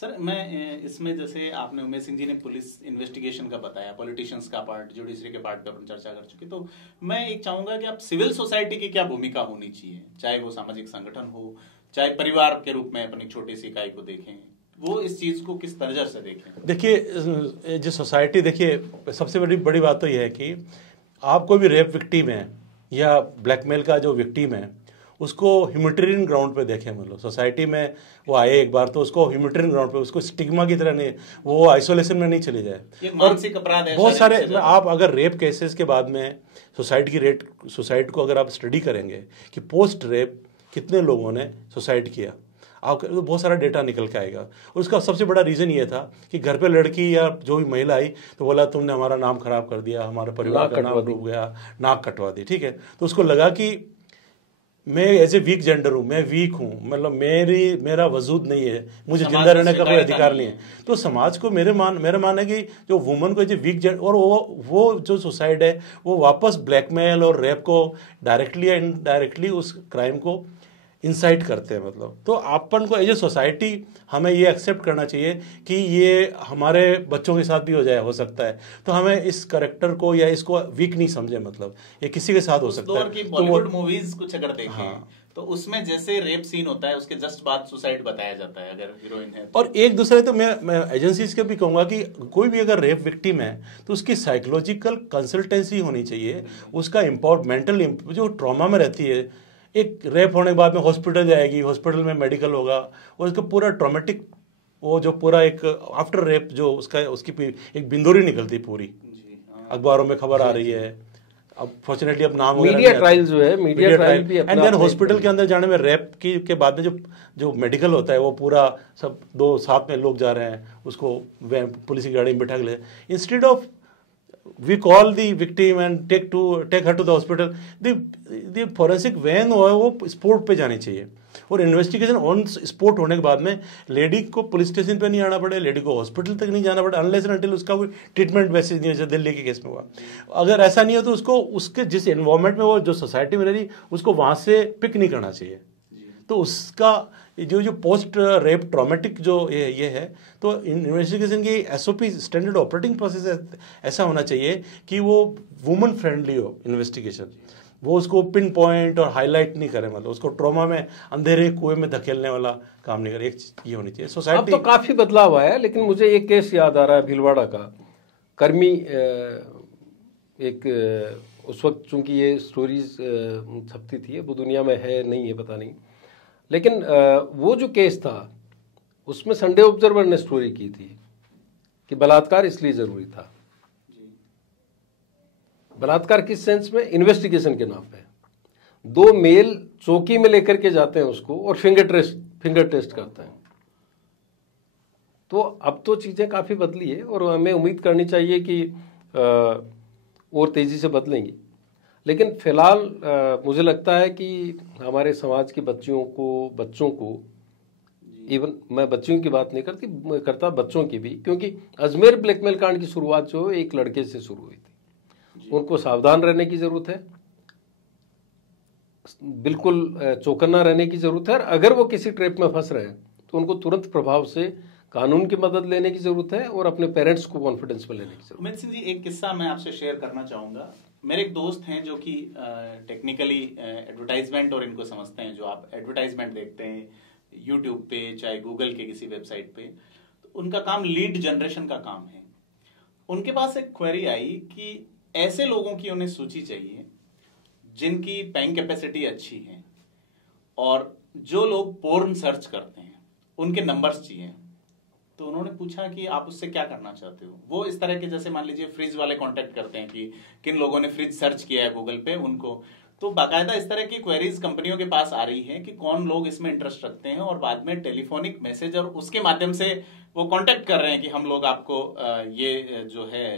Sir मैं इसमें जैसे आपने उमेश सिंह जी ने पुलिस इन्वेस्टिगेशन का बताया, पॉलिटिशियंस का पार्ट, जुडिशरी के पार्ट पे अपन चर्चा कर चुके, तो मैं एक चाहूंगा कि आप सिविल सोसाइटी की क्या भूमिका होनी चाहिए, चाहे वो सामाजिक संगठन हो, चाहे परिवार के रूप में अपनी छोटी सी इकाई को देखें, वो इस चीज को किस नजर से देखें? देखिए जो सोसाइटी, देखिए सबसे बड़ी बात तो यह है कि आप कोई भी रेप विक्टिम है या ब्लैकमेल का जो विक्टिम है उसको ह्यूमैनिटेरियन ग्राउंड पे देखें। मतलब सोसाइटी में वो आए एक बार तो उसको ह्यूमैनिटेरियन ग्राउंड पे, उसको स्टिग्मा की तरह नहीं, वो आइसोलेशन में नहीं चली जाए। ये मानसिक अपराध है बहुत सारे आप अगर रेप केसेस के बाद में सुसाइड को अगर आप स्टडी करेंगे कि पोस्ट रेप कितने लोगों ने सुसाइड किया, आपको बहुत सारा डेटा निकल के आएगा। और उसका सबसे बड़ा रीज़न ये था कि घर पे लड़की या जो भी महिला आई तो बोला तुमने हमारा नाम खराब कर दिया, हमारे परिवार का नाम डूब गया, नाक कटवा दी। ठीक है, तो उसको लगा कि मैं एज ए वीक जेंडर हूँ, मैं वीक हूँ, मतलब मेरा वजूद नहीं है, मुझे जिंदा रहने का कोई अधिकार नहीं है। तो समाज को मेरा मान है कि जो वुमन को एज ए वीक जेंडर, और वो जो सुसाइड है वो वापस ब्लैकमेल और रेप को डायरेक्टली या इनडायरेक्टली उस क्राइम को इंसाइट करते हैं। मतलब तो अपन को एज ए सोसाइटी हमें ये एक्सेप्ट करना चाहिए कि ये हमारे बच्चों के साथ भी हो सकता है। तो हमें इस करेक्टर को या इसको वीक नहीं समझे, मतलब ये किसी के साथ हो सकता है। की बॉलीवुड मूवीज कुछ अगर देखें तो उसमें जैसे रेप सीन होता है उसके जस्ट बाद सुसाइड बताया जाता है अगर हीरोइन है और एक दूसरे, तो मैं एजेंसीज के भी कहूंगा कि कोई भी अगर रेप विक्टिम है तो उसकी साइकोलॉजिकल कंसल्टेंसी होनी चाहिए, उसका मेंटल जो ट्रॉमा में रहती है, एक रेप होने के बाद में हॉस्पिटल जाएगी, हॉस्पिटल में मेडिकल होगा और उसका पूरा ट्रॉमेटिक, वो जो पूरा एक आफ्टर रेप जो उसकी एक बिंदुरी निकलती पूरी, अखबारों में खबर आ रही है। अब फॉर्चुनेटली अब नाम मीडिया ट्रायल जो है, मीडिया ट्रायल भी एंड देन हॉस्पिटल के अंदर जाने में रेप के बाद में जो मेडिकल होता है वो पूरा सब दो साथ में लोग जा रहे हैं, उसको पुलिस की गाड़ी में बिठा के ले, instead of we call the victim and take her to the hospital, the forensic van वो स्पोर्ट पे जानी चाहिए और इन्वेस्टिगेशन ऑन स्पोर्ट होने के बाद में लेडी को पुलिस स्टेशन पे नहीं आना पड़े, लेडी को हॉस्पिटल तक नहीं जाना पड़े अनलेस एंड अनटिल उसका कोई ट्रीटमेंट वैसे नहीं, जैसे दिल्ली के केस में हुआ। अगर ऐसा नहीं हो तो उसको उसके जिस एनवायरमेंट में वो जो सोसाइटी में रह रही उसको वहां से पिक नहीं करना चाहिए। तो उसका जो पोस्ट रेप ट्रॉमेटिक जो ये है, तो इन्वेस्टिगेशन की एसओपी स्टैंडर्ड ऑपरेटिंग प्रोसेस ऐसा होना चाहिए कि वो वुमन फ्रेंडली हो इन्वेस्टिगेशन, वो उसको पिन पॉइंट और हाईलाइट नहीं करे, मतलब उसको ट्रॉमा में अंधेरे कुएं में धकेलने वाला काम नहीं करे। एक ये होनी चाहिए सोसाइटी। अब तो काफी बदलाव आया, लेकिन मुझे एक केस याद आ रहा है भीलवाड़ा का, कर्मी एक उस वक्त चूंकि ये स्टोरीज छपती थी, वो दुनिया में है नहीं है पता नहीं, लेकिन वो जो केस था उसमें संडे ऑब्जर्वर ने स्टोरी की थी कि बलात्कार इसलिए जरूरी था। बलात्कार किस सेंस में? इन्वेस्टिगेशन के नाम पे दो मेल चौकी में लेकर के जाते हैं उसको और फिंगर टेस्ट करते हैं। तो अब तो चीजें काफी बदली है और हमें उम्मीद करनी चाहिए कि और तेजी से बदलेंगी। लेकिन फिलहाल मुझे लगता है कि हमारे समाज के बच्चों को इवन मैं बच्चियों की बात नहीं करता बच्चों की भी, क्योंकि अजमेर ब्लैकमेल कांड की शुरुआत जो है एक लड़के से शुरू हुई थी। उनको सावधान रहने की जरूरत है, बिल्कुल चौकन्ना रहने की जरूरत है, और अगर वो किसी ट्रैप में फंस रहे हैं तो उनको तुरंत प्रभाव से कानून की मदद लेने की जरूरत है और अपने पेरेंट्स को कॉन्फिडेंस में लेने की जरूरत है। उमेश सिंह जी, एक किस्सा मैं आपसे शेयर करना चाहूंगा। मेरे एक दोस्त हैं जो कि टेक्निकली एडवर्टाइजमेंट और इनको समझते हैं, जो आप एडवर्टाइजमेंट देखते हैं यूट्यूब पे चाहे गूगल के किसी वेबसाइट पे, तो उनका काम लीड जनरेशन का काम है। उनके पास एक क्वेरी आई कि ऐसे लोगों की उन्हें सूची चाहिए जिनकी पेइंग कैपेसिटी अच्छी है और जो लोग पोर्न सर्च करते हैं उनके नंबर्स चाहिए। तो उन्होंने पूछा कि आप उससे क्या करना चाहते हो। वो इस तरह के, जैसे मान लीजिए फ्रिज वाले कांटेक्ट करते हैं कि किन लोगों ने फ्रिज सर्च किया है गूगल पे उनको, तो बाकायदा इस तरह की क्वेरीज कंपनियों के पास आ रही है कि कौन लोग इसमें इंटरेस्ट रखते हैं, और बाद में टेलीफोनिक मैसेज और उसके माध्यम से वो कांटेक्ट कर रहे हैं कि हम लोग आपको ये जो है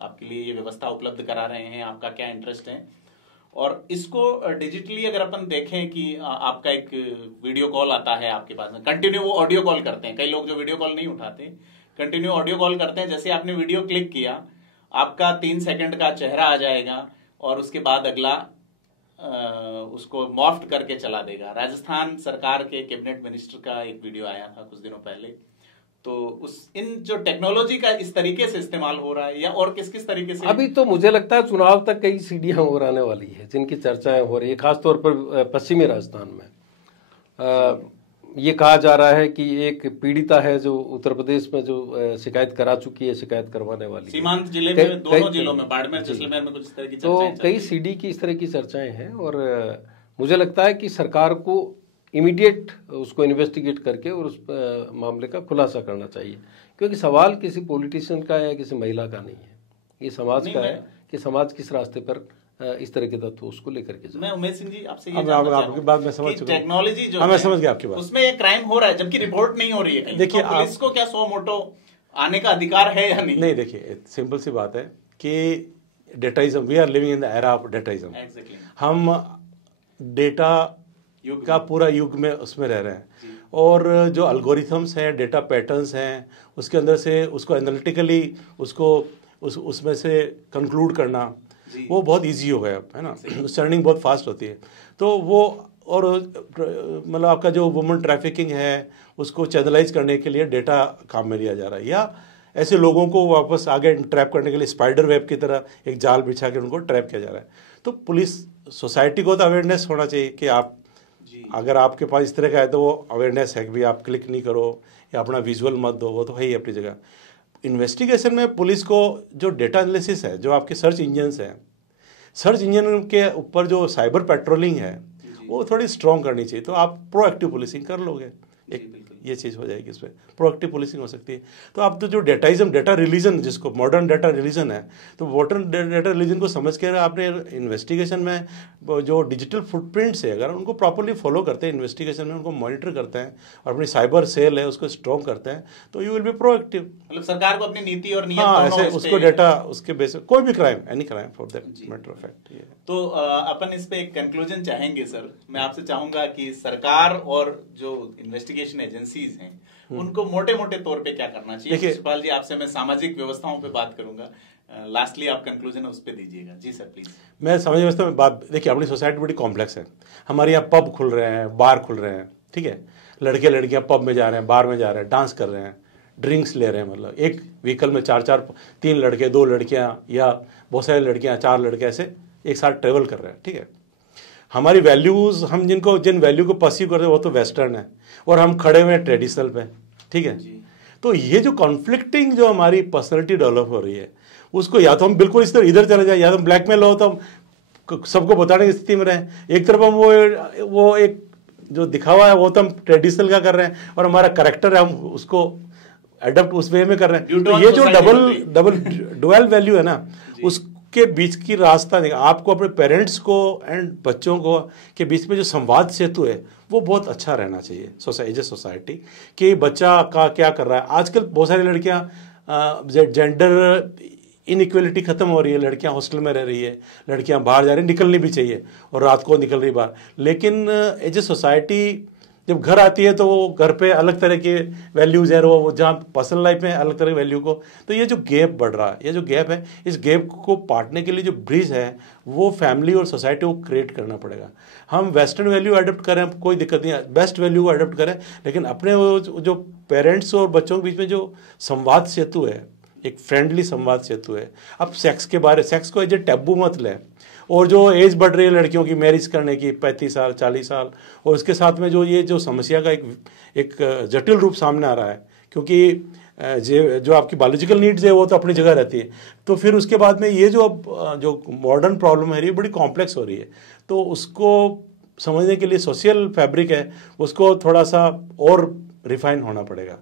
आपके लिए ये व्यवस्था उपलब्ध करा रहे हैं, आपका क्या इंटरेस्ट है। और इसको डिजिटली अगर अपन देखें कि आपका एक वीडियो कॉल आता है आपके पास में, कंटिन्यू वो ऑडियो कॉल करते हैं। कई लोग जो वीडियो कॉल नहीं उठाते कंटिन्यू ऑडियो कॉल करते हैं। जैसे आपने वीडियो क्लिक किया, आपका 3 सेकंड का चेहरा आ जाएगा और उसके बाद अगला उसको मॉफ्ट करके चला देगा। राजस्थान सरकार के कैबिनेट मिनिस्टर का एक वीडियो आया था कुछ दिनों पहले, तो इन जो टेक्नोलॉजी का इस तरीके से इस्तेमाल हो रहा है या और किस किस तरीके से, अभी तो मुझे लगता है चुनाव तक कई सीढ़ियां और आने वाली है जिनकी चर्चाएं हो रही है, खासतौर पर पश्चिमी राजस्थान में। ये कहा जा रहा है कि एक पीड़िता है जो उत्तर प्रदेश में जो शिकायत करा चुकी है, शिकायत करवाने वाली सीमांत जिले में, दोनों जिलों में, बाड़मेर जैसलमेर में कुछ इस तरह की चर्चाएं, तो कई सीडी की इस तरह की चर्चाएं हैं। और मुझे लगता है कि सरकार को इमीडिएट उसको इन्वेस्टिगेट करके और उस मामले का खुलासा करना चाहिए, क्योंकि सवाल किसी पॉलिटिशियन का या किसी महिला का नहीं है, ये समाज का है कि समाज किस रास्ते पर इस तरह के तत्व उसको लेकर के जाए। मैं उमेश सिंह जी आपसे आपकी बात मैं समझ चुका हूं, टेक्नोलॉजी जो मैं समझ गया आपकी बात, उसमें एक क्राइम हो रहा है जबकि रिपोर्ट नहीं हो रही है। देखिए, तो पुलिस को क्या सो मोटो आने का अधिकार है या नहीं? नहीं, देखिए सिंपल सी बात है कि dataism, we are living in the era of dataism. हम डेटा का पूरा युग में उसमें रह रहे हैं, और जो अल्गोरिथम्स हैं, डेटा पैटर्न्स हैं, उसके अंदर से उसको एनालिटिकली उसको उसमें से कंक्लूड करना वो बहुत इजी हो गया है ना, लर्निंग बहुत फास्ट होती है। तो वो, और मतलब आपका जो वुमन ट्रैफिकिंग है उसको चैनलाइज करने के लिए डेटा काम में लिया जा रहा है, या ऐसे लोगों को वापस आगे ट्रैप करने के लिए स्पाइडर वेब की तरह एक जाल बिछा के उनको ट्रैप किया जा रहा है। तो पुलिस, सोसाइटी को तो अवेयरनेस होना चाहिए कि आप अगर आपके पास इस तरह का है तो वो अवेयरनेस है कि भाई आप क्लिक नहीं करो या अपना विजुअल मत दो, वो तो है ही अपनी जगह। इन्वेस्टिगेशन में पुलिस को जो डेटा एनालिसिस है, जो आपके सर्च इंजन्स हैं, सर्च इंजन के ऊपर जो साइबर पेट्रोलिंग है वो थोड़ी स्ट्रॉन्ग करनी चाहिए, तो आप प्रोएक्टिव पुलिसिंग कर लोगे, एक ये चीज़ हो जाएगी, इसमें प्रोएक्टिव पुलिसिंग हो सकती है। तो आप तो जो डेटाइज्म, डेटा रिलीजन, जिसको मॉडर्न डेटा रिलीजन है, तो मॉडर्न डेटा रिलीजन को समझ कर आपने इन्वेस्टिगेशन में जो डिजिटल फुटप्रिंट्स है, अगर उनको प्रॉपर्ली फॉलो करते हैं, इन्वेस्टिगेशन में उनको मॉनिटर करते हैं और अपनी साइबर सेल है उसको स्ट्रॉन्ग करते हैं, तो यू विल बी प्रोएक्टिव। मतलब सरकार को अपनी नीति और नियम, हाँ, ऐसे उसको डेटा, उसके बेसिस कोई भी crime, any crime for that matter of fact. तो अपन इस पे एक कंक्लूजन चाहेंगे सर। मैं आपसे चाहूंगा कि सरकार और जो इन्वेस्टिगेशन एजेंसीज हैं उनको मोटे मोटे तौर पे क्या करना चाहिए। शिवपाल जी, आपसे मैं सामाजिक व्यवस्थाओं पे बात करूंगा, लास्टली आप कंक्लूजन उस पे दीजिएगा। जी सर प्लीज। मैं सामाजिक व्यवस्था में बात, देखिए अपनी सोसाइटी बड़ी कॉम्प्लेक्स है, हमारे यहाँ पब खुल रहे हैं, बार खुल रहे हैं, ठीक है, लड़के लड़कियां पब में जा रहे हैं, बार में जा रहे हैं, डांस कर रहे हैं, ड्रिंक्स ले रहे हैं, मतलब एक व्हीकल में 3 लड़के, 2 लड़कियां या बहुत सारी लड़कियां, 4 लड़के ऐसे एक साथ ट्रेवल कर रहे हैं, ठीक है। हमारी वैल्यूज, हम जिन वैल्यू को परसीव करते हैं वो तो वेस्टर्न है, और हम खड़े हुए हैं ट्रेडिशनल पे, ठीक है। तो ये जो कॉन्फ्लिक्टिंग जो हमारी पर्सनैलिटी डेवलप हो रही है, उसको या तो हम बिल्कुल इस तरह इधर चले जाए, या तो ब्लैकमेल हो तो हम सबको बताने की स्थिति में रहें। एक तरफ हम वो एक जो दिखावा है वो तो हम ट्रेडिशनल का कर रहे हैं, और हमारा करेक्टर है हम उसको एडप्ट उस वे में कर रहे हैं। तो ये जो डबल डुअल वैल्यू है ना, उसके बीच की रास्ता नहीं, आपको अपने पेरेंट्स को एंड बच्चों को के बीच में जो संवाद सेतु है वो बहुत अच्छा रहना चाहिए सोसाइटी, कि बच्चा का क्या कर रहा है। आजकल बहुत सारी लड़कियां, जेंडर इनइक्वलिटी खत्म हो रही है, लड़कियां हॉस्टल में रह रही है, लड़कियां बाहर जा रही, निकलनी भी चाहिए और रात को निकल रही बाहर, लेकिन एज ए सोसाइटी जब घर आती है तो वो घर पे अलग तरह के वैल्यूज है, वो जहाँ पर्सनल लाइफ में अलग तरह के वैल्यू को, तो ये जो गैप बढ़ रहा है, ये जो गैप है, इस गैप को पाटने के लिए जो ब्रिज है वो फैमिली और सोसाइटी को क्रिएट करना पड़ेगा। हम वेस्टर्न वैल्यू अडॉप्ट करें, कोई दिक्कत नहीं है, बेस्ट वैल्यू को अडॉप्ट करें, लेकिन अपने जो पेरेंट्स और बच्चों के बीच में जो संवाद सेतु है, एक फ्रेंडली संवाद सेतु है। अब सेक्स को एज ए टैबू मत लें, और जो एज बढ़ रही है लड़कियों की मैरिज करने की 35 साल 40 साल, और उसके साथ में जो समस्या का एक जटिल रूप सामने आ रहा है, क्योंकि जो आपकी बायोलॉजिकल नीड्स है वो तो अपनी जगह रहती है, तो फिर उसके बाद में ये जो मॉडर्न प्रॉब्लम है ये बड़ी कॉम्प्लेक्स हो रही है। तो उसको समझने के लिए सोशल फैब्रिक है, उसको थोड़ा सा और रिफाइन होना पड़ेगा,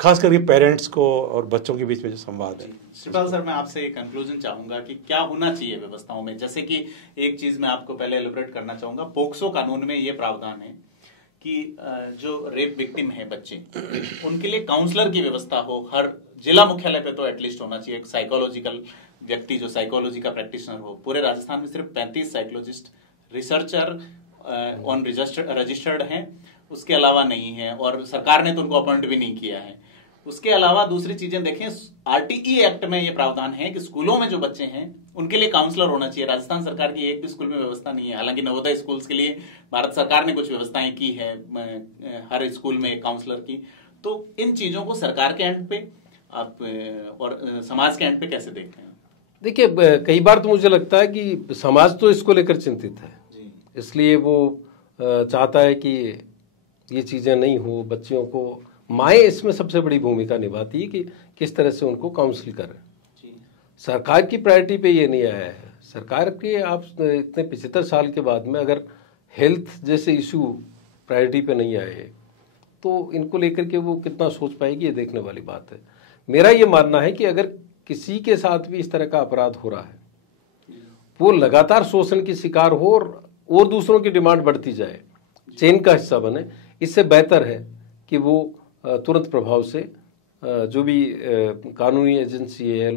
खास करके पेरेंट्स को और बच्चों के बीच में जो संवाद है। शिवपाल सर, मैं आपसे एक कंक्लूजन चाहूंगा कि क्या होना चाहिए व्यवस्थाओं में। जैसे कि एक चीज मैं आपको पहले एलिब्रेट करना चाहूंगा, पोक्सो कानून में ये प्रावधान है कि जो रेप विक्टिम है बच्चे, उनके लिए काउंसलर की व्यवस्था हो, हर जिला मुख्यालय पे तो एटलीस्ट होना चाहिए एक साइकोलॉजिकल व्यक्ति जो साइकोलॉजी का प्रैक्टिशनर हो। पूरे राजस्थान में सिर्फ 35 साइकोलॉजिस्ट रिसर्चर ऑन रजिस्टर्ड हैं, उसके अलावा नहीं है, और सरकार ने तो उनको अपॉइंट भी नहीं किया है। उसके अलावा दूसरी चीजें देखें, आरटीई एक्ट में ये प्रावधान है कि स्कूलों में जो बच्चे हैं उनके लिए काउंसलर होना चाहिए। राजस्थान सरकार की एक भी स्कूल में व्यवस्था नहीं है। हालांकि नवोदय स्कूल्स के लिए भारत सरकार ने कुछ व्यवस्थाएं की है, हर स्कूल में एक काउंसलर की। तो इन चीजों को सरकार के एंड पे आप और समाज के एंड पे कैसे देखते हैं? देखिए, कई बार तो मुझे लगता है कि समाज तो इसको लेकर चिंतित है, इसलिए वो चाहता है कि ये चीज़ें नहीं हो। बच्चियों को माएँ इसमें सबसे बड़ी भूमिका निभाती है कि किस तरह से उनको काउंसिल करें। सरकार की प्रायोरिटी पे ये नहीं आया है। सरकार के आप इतने 75 साल के बाद में अगर हेल्थ जैसे इशू प्रायोरिटी पे नहीं आए तो इनको लेकर के वो कितना सोच पाएगी, ये देखने वाली बात है। मेरा ये मानना है कि अगर किसी के साथ भी इस तरह का अपराध हो रहा है, वो लगातार शोषण की शिकार हो और दूसरों की डिमांड बढ़ती जाए, चेन का हिस्सा बने, इससे बेहतर है कि वो तुरंत प्रभाव से जो भी कानूनी एजेंसी है,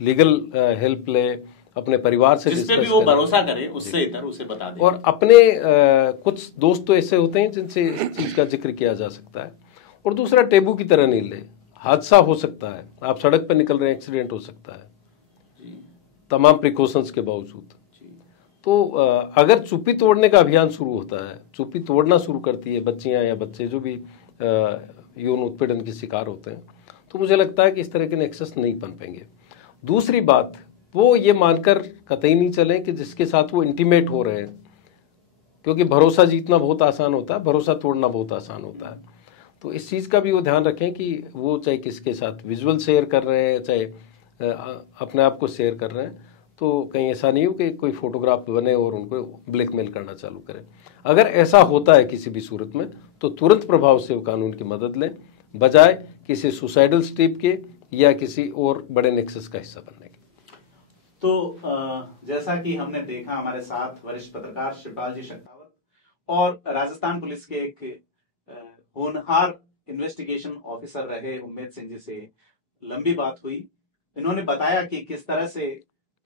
लीगल हेल्प ले, अपने परिवार से जिस पे भी वो भरोसा करे उससे इधर उसे बता दे। और अपने कुछ दोस्त तो ऐसे होते हैं जिनसे इस चीज का जिक्र किया जा सकता है। और दूसरा, टेबू की तरह नहीं ले। हादसा हो सकता है, आप सड़क पर निकल रहे हैं, एक्सीडेंट हो सकता है तमाम प्रिकॉशंस के बावजूद। तो अगर चुप्पी तोड़ने का अभियान शुरू होता है, चुप्पी तोड़ना शुरू करती है बच्चियां या बच्चे जो भी यौन उत्पीड़न के शिकार होते हैं, तो मुझे लगता है कि इस तरह के नेक्सस नहीं बन पाएंगे। दूसरी बात, वो ये मानकर कतई नहीं चले कि जिसके साथ वो इंटीमेट हो रहे हैं, क्योंकि भरोसा जीतना बहुत आसान होता है, भरोसा तोड़ना बहुत आसान होता है। तो इस चीज़ का भी वो ध्यान रखें कि वो चाहे किसके साथ विजुअल शेयर कर रहे हैं, चाहे अपने आप को शेयर कर रहे हैं, तो कहीं ऐसा नहीं हो कि कोई फोटोग्राफ बने और उनको ब्लैकमेल करना चालू करें। अगर ऐसा होता है किसी भी सूरत में, तो तुरंत प्रभाव से वो कानून की मदद लें, बजाय किसी सुसाइडल स्टेप के या किसी और बड़े नेक्सस का हिस्सा बनने के। तो जैसा कि हमने देखा, हमारे साथ वरिष्ठ पत्रकार शिवपाल जी शेखावत और राजस्थान पुलिस के एक होनहार इन्वेस्टिगेशन ऑफिसर रहे उम्मेद सिंह जी से लंबी बात हुई। इन्होंने बताया कि किस तरह से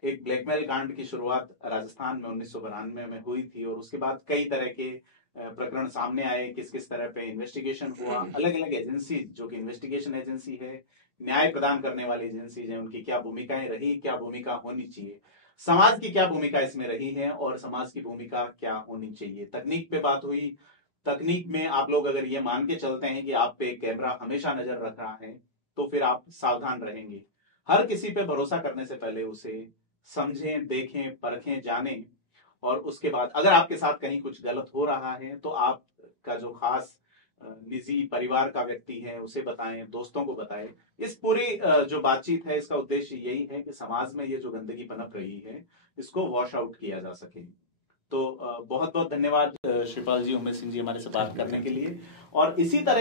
एक ब्लैकमेल कांड की शुरुआत राजस्थान में 1992 में हुई थी और उसके बाद कई तरह के प्रकरण सामने आए, किस किस तरह पे इन्वेस्टिगेशन हुआ। अलग अलग एजेंसी, जो कि इन्वेस्टिगेशन एजेंसी है, न्याय प्रदान करने वाली एजेंसी है, उनकी क्या भूमिकाएं रही, क्या भूमिका होनी चाहिए, समाज की क्या भूमिका इसमें रही है और समाज की भूमिका क्या होनी चाहिए। तकनीक पे बात हुई। तकनीक में आप लोग अगर ये मान के चलते हैं कि आप पे कैमरा हमेशा नजर रख रहा है, तो फिर आप सावधान रहेंगे। हर किसी पे भरोसा करने से पहले उसे समझें, देखें, परखें, जानें, और उसके बाद अगर आपके साथ कहीं कुछ गलत हो रहा है तो आपका जो खास निजी परिवार का व्यक्ति है उसे बताएं, दोस्तों को बताएं। इस पूरी जो बातचीत है, इसका उद्देश्य यही है कि समाज में ये जो गंदगी पनप रही है इसको वॉश आउट किया जा सके। तो बहुत बहुत धन्यवाद शिवपाल जी, उम्मेद सिंह जी, हमारे से बात करने के लिए। और इसी तरह